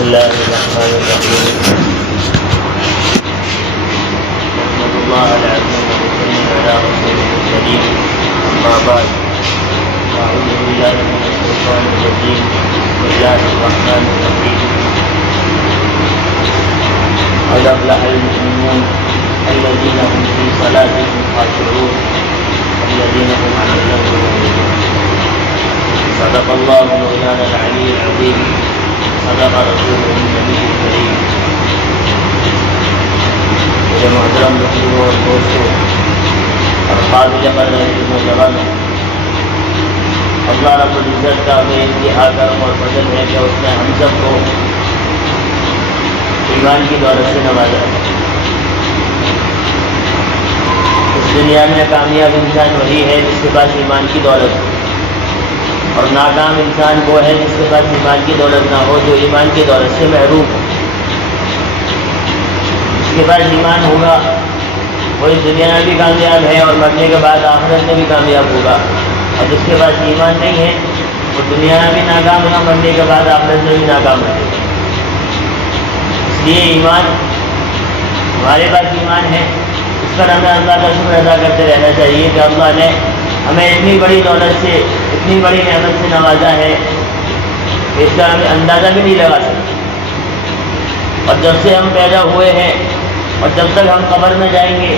الله الرحمن الرحيم. نحمد الله العظيم ونصلي على رسوله الكريم. أما بعد، أعوذ بالله من الشيطان الرجيم. بسم الله الرحمن الرحيم. قد أفلح المؤمنون الذين هم في صلاتهم خاشعون والذين هم عن اللغو معرضون. صدق الله مولانا العلي العظيم. صدق رسوله النبي الكريم. میرے محترم بزرگوں اور دوستوں اور قابل قدر نوجوانوں، اللہ رب العزت کا بے انتہا کرم اور فضل ہے کہ اس نے ہم سب کو ایمان کی دولت سے نوازا ہے۔ اس دنیا میں کامیاب انسان وہی ہے جس کے پاس ایمان کی دولت ہو، اور ناکام انسان وہ ہے جس کے پاس ایمان کی دولت نہ ہو، جو ایمان کی دولت سے محروم ہو۔ جس کے پاس ایمان ہوگا وہ اس دنیا میں بھی کامیاب ہے اور مرنے کے بعد آخرت میں بھی کامیاب ہوگا، اور جس کے پاس ایمان نہیں ہے وہ دنیا میں بھی ناکام ہوگا، مرنے کے بعد آخرت میں بھی ناکام رہے گا۔ اس لیے ایمان، ہمارے پاس ایمان ہے، اس پر ہمیں اللہ کا شکر ادا کرتے رہنا چاہیے کہ اللہ نے ہمیں اتنی بڑی دولت سے، اتنی بڑی نعمت سے نوازا ہے کہ اس کا ہمیں اندازہ بھی نہیں لگا سکتے۔ اور جب سے ہم پیدا ہوئے ہیں اور جب تک ہم قبر میں جائیں گے،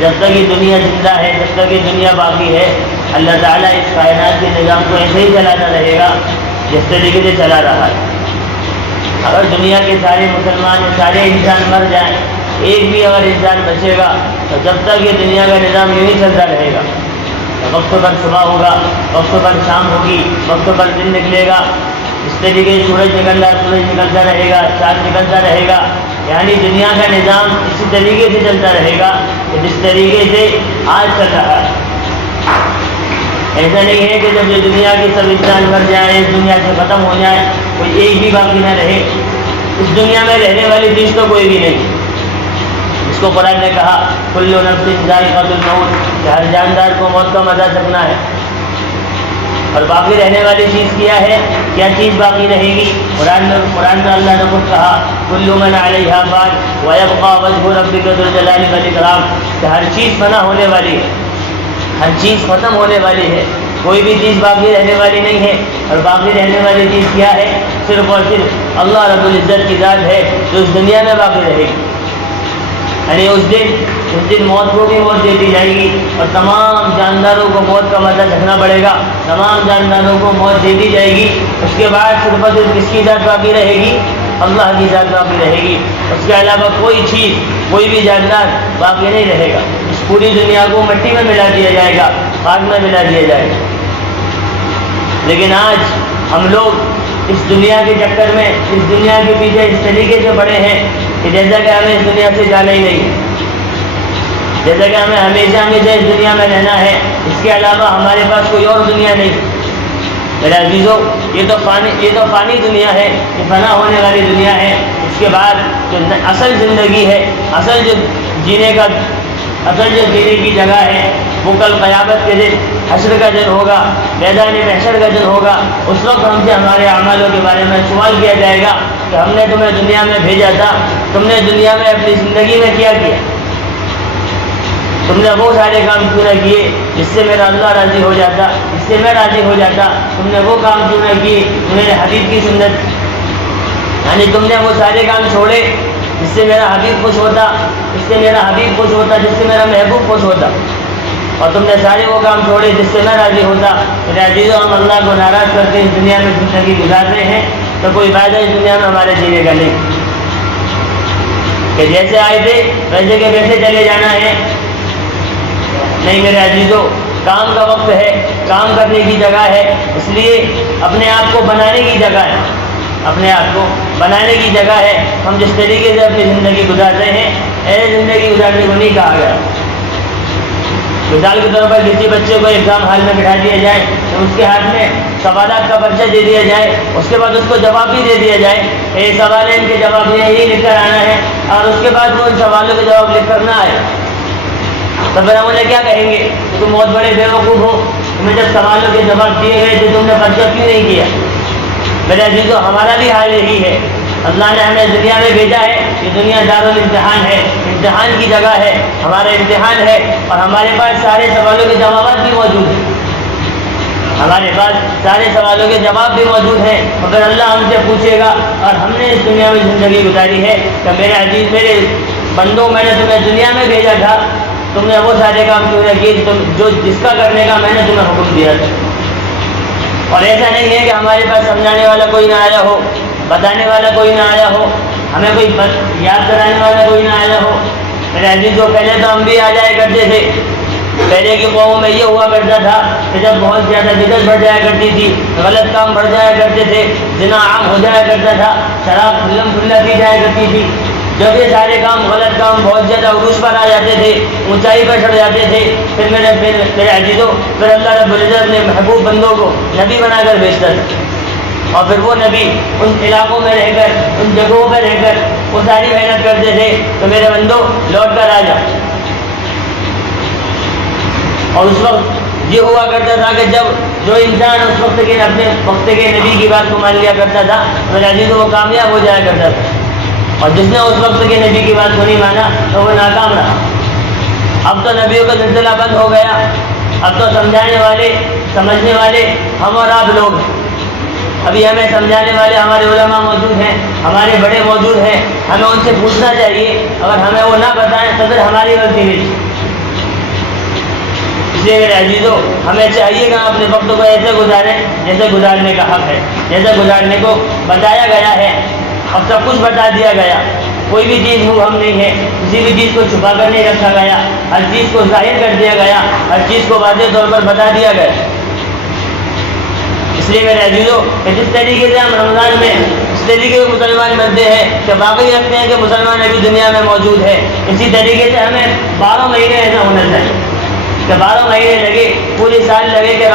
جب تک یہ دنیا زندہ ہے، جب تک یہ دنیا باقی ہے، اللہ تعالیٰ اس کائنات کے نظام کو ایسے ہی چلاتا رہے گا جس طریقے سے چلا رہا ہے۔ اگر دنیا کے سارے مسلمان اور سارے انسان مر جائیں، ایک بھی اگر انسان بچے گا تو جب تک یہ دنیا کا نظام یوں ہی چلتا رہے گا۔ وقت پر صبح ہوگا، وقت پر شام ہوگی، وقت پر دن نکلے گا، اس طریقے سے سورج نکلتا رہے گا، چاند نکلتا رہے گا، یعنی دنیا کا نظام اسی طریقے سے چلتا رہے گا کہ جس طریقے سے آج چل رہا ہے۔ ایسا نہیں ہے کہ جب یہ دنیا کی سب انسان مر جائیں، اس دنیا سے ختم ہو جائے، کوئی ایک بھی باقی نہ رہے۔ اس دنیا میں رہنے والی چیز تو کوئی بھی نہیں۔ اس کو قرآن نے کہا کل نفس ذائقۃ الموت، کہ ہر جاندار کو موت کا مزہ چکھنا ہے۔ اور باقی رہنے والی چیز کیا ہے؟ کیا چیز باقی رہے گی؟ قرآن میں اللہ نے خود کہا کل من علیہا فان ویبقى وجہ ربک ذو الجلال والاکرام، کہ ہر چیز فنا ہونے والی ہے، ہر چیز ختم ہونے والی ہے، کوئی بھی چیز باقی رہنے والی نہیں ہے۔ اور باقی رہنے والی چیز کیا ہے؟ صرف اور صرف اللہ رب العزت کی ذات ہے جو اس دنیا میں باقی رہے گی۔ یعنی اس دن موت کو بھی موت دے دی جائے گی اور تمام جانداروں کو موت کا مزہ چکھنا پڑے گا، تمام جانداروں کو موت دے دی جائے گی۔ اس کے بعد صرف اور صرف کس کی ذات باقی رہے گی؟ اللہ کی ذات باقی رہے گی۔ اس کے علاوہ کوئی چیز، کوئی بھی جاندار باقی نہیں رہے گا۔ اس پوری دنیا کو مٹی میں ملا دیا جائے گا، خاک میں ملا دیا جائے گا۔ لیکن آج ہم لوگ اس دنیا کے چکر میں، اس دنیا کے پیچھے اس طریقے سے پڑے ہیں کہ جیسا کہ ہمیں اس دنیا سے جانا ہی نہیں، جیسا کہ ہمیں ہمیشہ اس دنیا میں رہنا ہے، اس کے علاوہ ہمارے پاس کوئی اور دنیا نہیں۔ میرے عزیزوں، یہ تو فانی دنیا ہے، یہ فنا ہونے والی دنیا ہے۔ اس کے بعد جو اصل زندگی ہے، اصل جو جینے کی جگہ ہے، وہ کل قیامت کے دن، حشر کا دن ہوگا، میدان محشر کا دن ہوگا۔ اس وقت ہم سے ہمارے اعمالوں کے بارے میں سوال کیا جائے گا کہ ہم نے تمہیں دنیا میں بھیجا تھا، تم نے دنیا میں اپنی زندگی میں کیا کیا؟ تم نے وہ سارے کام کیوں نہ کیے جس سے میرا اللہ راضی ہو جاتا، جس سے میں راضی ہو جاتا؟ تم نے وہ کام کیوں نہ کیے میرے حبیب کی سنت، یعنی تم نے وہ سارے کام چھوڑے جس سے میرا حبیب خوش ہوتا، جس سے میرا حبیب خوش ہوتا، جس سے میرا محبوب خوش ہوتا، اور تم نے سارے وہ کام چھوڑے جس سے میں راضی ہوتا۔ میرے عزیزوں، ہم اللہ کو ناراض کرتے اس دنیا میں زندگی گزار رہے ہیں تو کوئی فائدہ اس دنیا میں ہمارے جینے کا نہیں، کہ جیسے آئے تھے ویسے کے ویسے چلے جانا ہے۔ نہیں میرے عزیزوں، کام کا وقت ہے، کام کرنے کی جگہ ہے، اس لیے اپنے آپ کو بنانے کی جگہ ہے، اپنے آپ کو بنانے کی جگہ ہے۔ ہم جس طریقے سے اپنی زندگی گزار رہے ہیں، ایسے زندگی گزارنے کو نہیں کہا گیا۔ مثال کے طور پر کسی بچے کو ایگزام ہال میں بٹھا دیا جائے تو اس کے ہاتھ میں سوالات کا پرچہ دے دیا جائے، اس کے بعد اس کو جواب بھی دے دیا جائے، یہ سوال ہے، ان کے جواب یہی لکھ کر آنا ہے، اور اس کے بعد وہ ان سوالوں کے جواب لکھ کر نہ آئے تو پھر ہم انہیں کیا کہیں گے کہ تم بہت بڑے بیوقوف ہو، تمہیں جب سوالوں کے جواب دیے گئے تو تم نے پرچہ کیوں نہیں کیا؟ میرے عزیزوں، ہمارا بھی حال یہی ہے اللہ نے ہمیں دنیا میں بھیجا ہے، یہ دنیا دارالامتحان ہے، امتحان کی جگہ ہے، ہمارا امتحان ہے، اور ہمارے پاس سارے سوالوں کے جوابات بھی موجود ہیں، ہمارے پاس سارے سوالوں کے جواب بھی موجود ہیں۔ مگر اللہ ہم سے پوچھے گا، اور ہم نے اس دنیا میں زندگی گزاری ہے کہ میرے عزیز، میرے بندوں، میں نے تمہیں دنیا میں بھیجا تھا، تم نے وہ سارے کام کیوں نہ کیے جو جس کا کرنے کا میں نے تمہیں حکم دیا تھا۔ اور ایسا نہیں ہے کہ ہمارے پاس سمجھانے والا کوئی نہ آیا ہو، بتانے والا کوئی نہ آیا ہو، ہمیں کوئی یاد کرانے والا کوئی نہ آیا ہو۔ میرے عزیزوں، پہلے تو ہم بھی آ جایا کرتے تھے، پہلے کی قوموں میں یہ ہوا کرتا تھا کہ جب بہت زیادہ بدعت بڑھ جایا کرتی تھی، غلط کام بڑھ جایا کرتے تھے، زنا عام ہو جایا کرتا تھا، شراب کھلم کھلا پی جایا کرتی تھی، جب یہ سارے کام، غلط کام بہت زیادہ عروج پر آ جاتے تھے، اونچائی پر چڑھ جاتے تھے، پھر میرے عزیزوں، پھر اللہ رب العزت نے محبوب بندوں کو نبی بنا کر بھیجتا تھا، اور پھر وہ نبی ان علاقوں میں رہ کر، ان جگہوں پر رہ کر وہ ساری محنت کرتے تھے کہ میرے بندوں لوٹ کر آ جاؤ۔ اور اس وقت یہ ہوا کرتا تھا کہ جب جو انسان اس وقت کے اپنے وقت کے نبی کی بات کو مان لیا کرتا تھا، میرے عزیزوں، وہ کامیاب ہو جایا کرتا تھا، اور جس نے اس وقت کے نبی کی بات کو نہیں مانا تو وہ ناکام رہا۔ اب تو نبیوں کا سلسلہ بند ہو گیا، اب تو سمجھانے والے، سمجھنے والے ہم اور آپ لوگ ہیں۔ ابھی ہمیں سمجھانے والے ہمارے علماء موجود ہیں، ہمارے بڑے موجود ہیں، ہمیں ان سے پوچھنا چاہیے، اگر ہمیں وہ نہ بتائیں تو پھر ہماری غلطی نہیں۔ اس لیے میرے عزیزوں، ہمیں چاہیے کہ ہم اپنے وقت کو ایسے گزاریں جیسے گزارنے کا حق ہے، جیسے گزارنے کو بتایا گیا ہے، اور سب کچھ بتا دیا گیا، کوئی بھی چیز مبہم نہیں ہے، کسی بھی چیز کو چھپا کر نہیں رکھا گیا، ہر چیز کو ظاہر کر دیا گیا، ہر چیز کو واضح طور پر بتا دیا گیا۔ اس لیے میرے عزیزوں، کہ جس طریقے سے ہم رمضان میں اس طریقے سے مسلمان بنتے ہیں کہ باقی رکھتے ہیں کہ مسلمان ابھی دنیا میں موجود ہے، اسی طریقے سے ہمیں 12 مہینے ایسا ہونا چاہیے کہ 12 مہینے لگے، پوری سال لگے کہ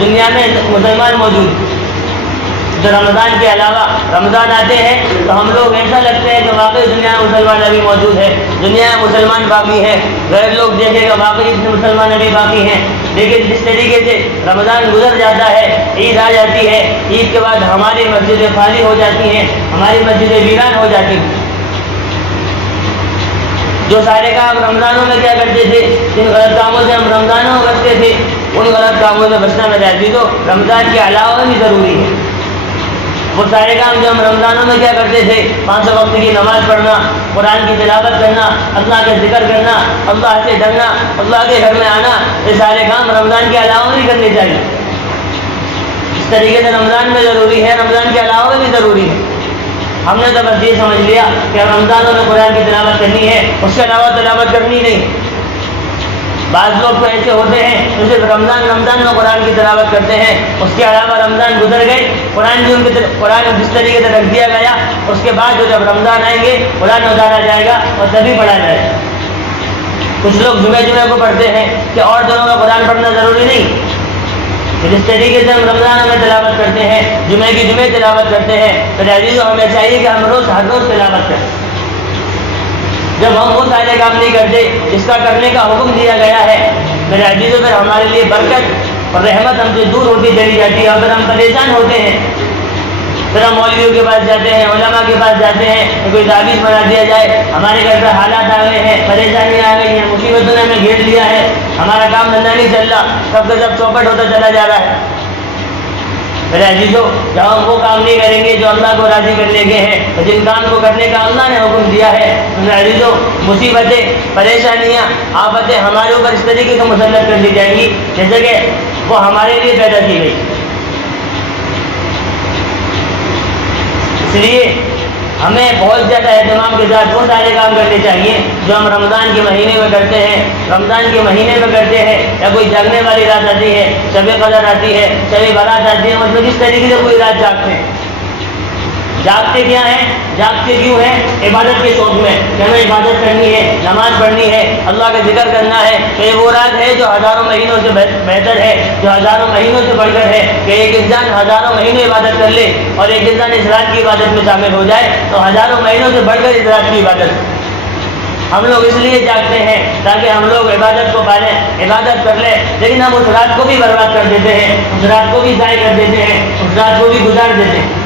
دنیا میں مسلمان موجود، جو رمضان کے علاوہ رمضان آتے ہیں تو ہم لوگ ایسا لگتے ہیں کہ واقعی دنیا میں مسلمان ابھی موجود ہے، دنیا میں مسلمان باقی ہے، غیر لوگ دیکھیں کہ واقعی اس میں مسلمان ابھی باقی ہیں۔ لیکن جس طریقے سے رمضان گزر جاتا ہے، عید آ جاتی ہے، عید کے بعد ہماری مسجدیں خالی ہو جاتی ہیں، ہماری مسجدیں ویران ہو جاتی ہیں۔ جو سارے کام رمضانوں میں کیا کرتے تھے، جن غلط کاموں سے ہم رمضانوں میں بچتے تھے، ان غلط کاموں سے بچنا میرے عزیزوں رمضان کے علاوہ بھی ضروری ہے۔ وہ سارے کام جو ہم رمضانوں میں کیا کرتے تھے، 5 وقت کی نماز پڑھنا، قرآن کی تلاوت کرنا، اللہ کا ذکر کرنا، اللہ سے ڈرنا، اللہ کے گھر میں آنا، یہ سارے کام رمضان کے علاوہ بھی کرنے چاہیے۔ اس طریقے سے رمضان میں ضروری ہے، رمضان کے علاوہ بھی ضروری ہے۔ ہم نے تو بس یہ سمجھ لیا کہ رمضانوں میں قرآن کی تلاوت کرنی ہے، اس کے علاوہ تلاوت کرنی نہیں۔ بعض لوگ تو ایسے ہوتے ہیں جو صرف رمضان میں قرآن کی تلاوت کرتے ہیں، اس کے علاوہ رمضان گزر گئے، قرآن جس طریقے سے رکھ دیا گیا، اس کے بعد جو جب رمضان آئیں گے قرآن اتارا جائے گا اور تبھی پڑھا جائے گا۔ کچھ لوگ جمعے کو پڑھتے ہیں کہ اور دنوں میں قرآن پڑھنا ضروری نہیں، کہ جس طریقے سے ہم رمضان میں تلاوت کرتے ہیں، جمعے تلاوت کرتے ہیں، تو عزیزوں ہمیں چاہیے کہ ہم ہر روز تلاوت کریں۔ جب ہم وہ سارے کام نہیں کرتے جس کا کرنے کا حکم دیا گیا ہے، میرے عزیزوں، پھر ہمارے لیے برکت اور رحمت ہم سے دور ہوتی چلی جاتی ہے، اور پھر ہم پریشان ہوتے ہیں۔ پھر ہم مولویوں کے پاس جاتے ہیں، علماء کے پاس جاتے ہیں کہ کوئی تعویذ بنا دیا جائے، ہمارے گھر پہ حالات آ گئے ہیں، پریشانیاں آ گئی ہیں، مصیبتوں نے ہمیں گھیر لیا ہے، ہمارا کام دھندا نہیں چل رہا، سب کا سب چوپٹ ہوتا چلا جا رہا ہے۔ میرے عزیزوں، جب ہم وہ کام نہیں کریں گے جو اللہ کو راضی کرنے کے ہیں، تو جن کام کو کرنے کا اللہ نے حکم دیا ہے، میرے عزیزوں، مصیبتیں، پریشانیاں، آفتیں ہمارے اوپر اس طریقے سے مسلط کر دی جائیں گی جیسے کہ وہ ہمارے لیے پیدا کی گئی۔ اس لیے ہمیں بہت زیادہ اہتمام کے ساتھ وہ سارے کام کرنے چاہیے جو ہم رمضان کے مہینے میں کرتے ہیں۔ رمضان کے مہینے میں کرتے ہیں، یا کوئی جاگنے والی رات آتی ہے، شب قدر آتی ہے، شب برات آتی ہے، مطلب اس طریقے سے کوئی رات جاگتے ہیں۔ جاگتے کیا ہیں، جاگتے کیوں ہیں؟ عبادت کے شوق میں کہ ہمیں عبادت کرنی ہے، نماز پڑھنی ہے، اللہ کا ذکر کرنا ہے۔ تو یہ وہ رات ہے جو ہزاروں مہینوں سے بہتر ہے، جو ہزاروں مہینوں سے بڑھ کر ہے، کہ ایک انسان ہزاروں مہینوں عبادت کر لے اور ایک انسان اس رات کی عبادت میں شامل ہو جائے تو ہزاروں مہینوں سے بڑھ کر اس رات کی عبادت۔ ہم لوگ اس لیے جاگتے ہیں تاکہ ہم لوگ عبادت کو پالیں، عبادت کر لیں، لیکن ہم اس رات کو بھی برباد کر دیتے ہیں، اس رات کو بھی ضائع کر دیتے ہیں، اس رات کو بھی گزار دیتے ہیں۔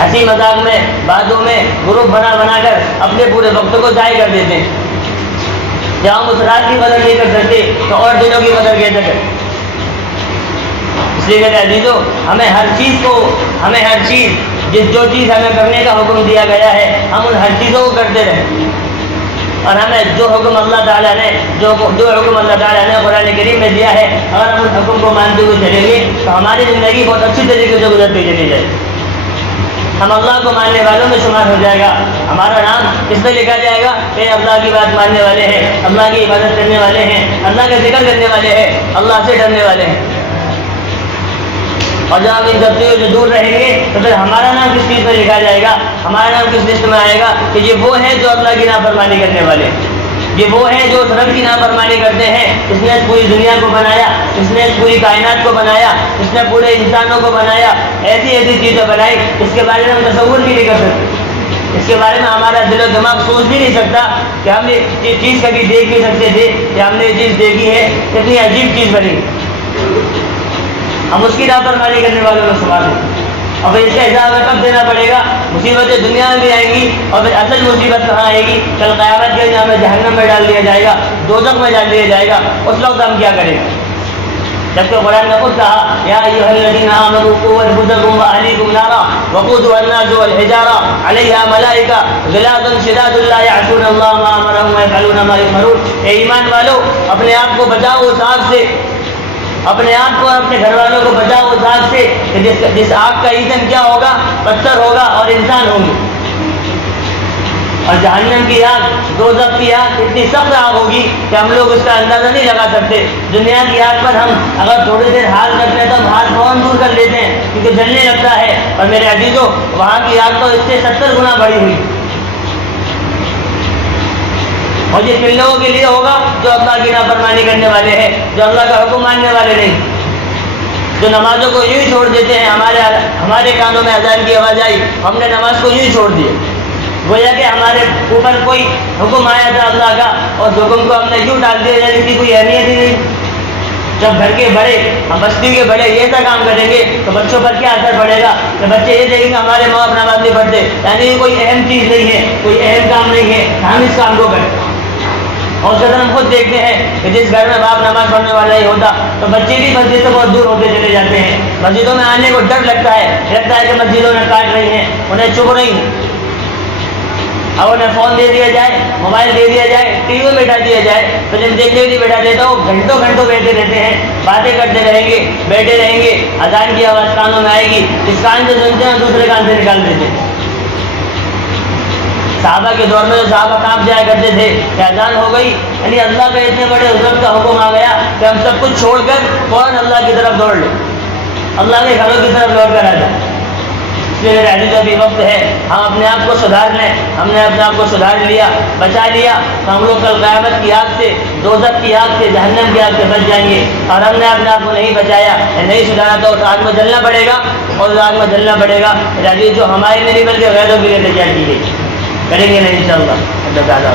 ہنسی مذاق میں باتوں میں گروپ بنا بنا کر اپنے پورے وقت کو ضائع کر دیتے ہیں. جب ہم اس رات کی قدر نہیں کر سکتے تو اور دنوں کی قدر کیسے کریں؟ اس لیے میرے عزیزو ہمیں ہر چیز جو چیز ہمیں کرنے کا حکم دیا گیا ہے ہم ان ہر چیزوں کو کرتے رہیں. اور ہمیں جو حکم اللہ تعالیٰ نے قرآن کریم میں دیا ہے اگر ہم ان حکم کو مانتے ہوئے چلیں گے تو ہماری زندگی بہت اچھی طریقے سے گزرتی چلی جائے. ہم اللہ کو ماننے والوں میں شمار ہو جائے گا. ہمارا نام کس میں لکھا جائے گا کہ اللہ کی بات ماننے والے ہیں, اللہ کی عبادت کرنے والے ہیں, اللہ کا ذکر کرنے والے ہیں, اللہ سے ڈرنے والے ہیں. اور جب ہم ان سب چیزوں سے دور رہیں گے تو پھر ہمارا نام کس چیز پہ لکھا جائے گا, ہمارا نام کس لسٹ میں آئے گا کہ یہ وہ ہیں جو اللہ کی نافرمانی کرنے والے, یہ وہ ہیں جو اس رب کی نافرمانی کرتے ہیں جس نے اس پوری دنیا کو بنایا, جس نے اس پوری کائنات کو بنایا, جس نے پورے انسانوں کو بنایا, ایسی چیزیں بنائی جس کے بارے میں ہم تصور بھی نہیں کر سکتے, اس کے بارے میں ہمارا دل و دماغ سوچ بھی نہیں سکتا کہ ہم نے یہ چیز کبھی دیکھ نہیں سکتے تھے کہ ہم نے یہ چیز دیکھی ہے, کتنی عجیب چیز بنی. ہم اس کی نافرمانی کرنے والوں میں شمار ہیں. اور پھر اس کا حساب ہمیں کب دینا پڑے گا؟ مصیبتیں دنیا میں بھی آئیں گی اور پھر اصل مصیبت کہاں آئے گی؟ کل قیامت کے دن ہمیں جہنم میں ڈال دیا جائے گا, دوزخ میں ڈال دیا جائے گا. اس وقت ہم کیا کریں گے؟ جبکہ قرآن نے خود کہا یا ایھا الذین آمنوا قوا انفسکم واہلیکم نارا وقودها الناس والحجارہ علیہا ملائکہ غلاظ شداد لا یعصون اللہ ما امرهم ویفعلون ما یؤمرون. اے ایمان والو, اپنے آپ کو بچاؤ اس آگ سے, اپنے آپ کو اور اپنے گھر والوں کو بچاؤ اس آگ سے کہ جس آگ کا ایندھن کیا ہوگا؟ پتھر ہوگا اور انسان ہوں گے. اور جہنم کی آگ, دوزخ کی آگ اتنی سخت آگ ہوگی کہ ہم لوگ اس کا اندازہ نہیں لگا سکتے. دنیا کی آگ پر ہم اگر تھوڑی دیر ہاتھ رکھتے ہیں تو ہم ہاتھ فوراً دور کر لیتے ہیں کیونکہ جلنے لگتا ہے. اور میرے عزیزو, وہاں کی آگ تو اس سے 70 گنا بڑی ہوئی. اور یہ کن لوگوں کے لیے ہوگا؟ جو اللہ کی نافرمانی کرنے والے ہیں, جو اللہ کا حکم ماننے والے نہیں, جو نمازوں کو یوں ہی چھوڑ دیتے ہیں. ہمارے کانوں میں اذان کی آواز آئی, ہم نے نماز کو یوں ہی چھوڑ دیا, گویا کہ ہمارے اوپر کوئی حکم آیا تھا اللہ کا اور اس حکم کو ہم نے یوں ڈال دیا جیسے کہ کوئی اہمیت ہی نہیں. جب گھر کے بڑے, ہم بستی کے بڑے یہ ایسا کام کریں گے تو بچوں پر کیا اثر پڑے گا؟ کہ بچے یہ دیکھیں گے ہمارے ماں باپ نماز نہیں پڑھتے, یعنی یہ کوئی اہم چیز نہیں ہے, کوئی اہم کام نہیں ہے, ہم اس کام کو کریں. اور اس ہم خود دیکھتے ہیں کہ جس گھر میں باپ نماز پڑھنے والا ہی ہوتا تو بچے بھی مسجد سے بہت دور ہوتے چلے جاتے ہیں. مسجدوں میں آنے کو ڈر لگتا ہے کہ مسجدوں میں کاٹ رہی ہیں, انہیں چپ رہی ہیں. اب انہیں فون دے دیا جائے, موبائل دے دیا جائے, ٹی وی بٹھا دیا جائے, فلم دیکھنے کے لیے بٹھا دیتا ہو, گھنٹوں بیٹھے رہتے ہیں, باتیں کرتے رہیں گے, بیٹھے رہیں گے. اذان کی آواز کانوں میں آئے گی, اس کان سے سنتے ہیں دوسرے کان سے نکال دیتے ہیں. صحابہ کے دور میں جو صحابہ کانپ جایا کرتے تھے کہ اذان ہو گئی, یعنی اللہ کا اتنے بڑے حضرت کا حکم آ گیا کہ ہم سب کچھ چھوڑ کر فوراً اللہ کی طرف دوڑ لیں, اللہ کے گھروں کی طرف دوڑ کر آ جائیں. اس لیے میرے عزیزو ابھی وقت ہے ہم اپنے آپ کو سدھار لیں. ہم نے اپنے آپ کو سدھار لیا, بچا لیا تو ہم لوگ کل قیامت کی آگ سے, دوزخ کی آگ سے, جہنم کی آگ سے بچ جائیں گے. اور ہم نے اپنے آپ کو نہیں بچایا, نہیں سدھارا تو اس آگ میں جلنا پڑے گا, اور اس آگ میں جلنا پڑے گا. میرے عزیز, جو ہمارے لیے نہیں بلکہ غیروں کے لیے تیار کی گئی, کریں گے نہیں انشاءاللہ. اللہ تعالیٰ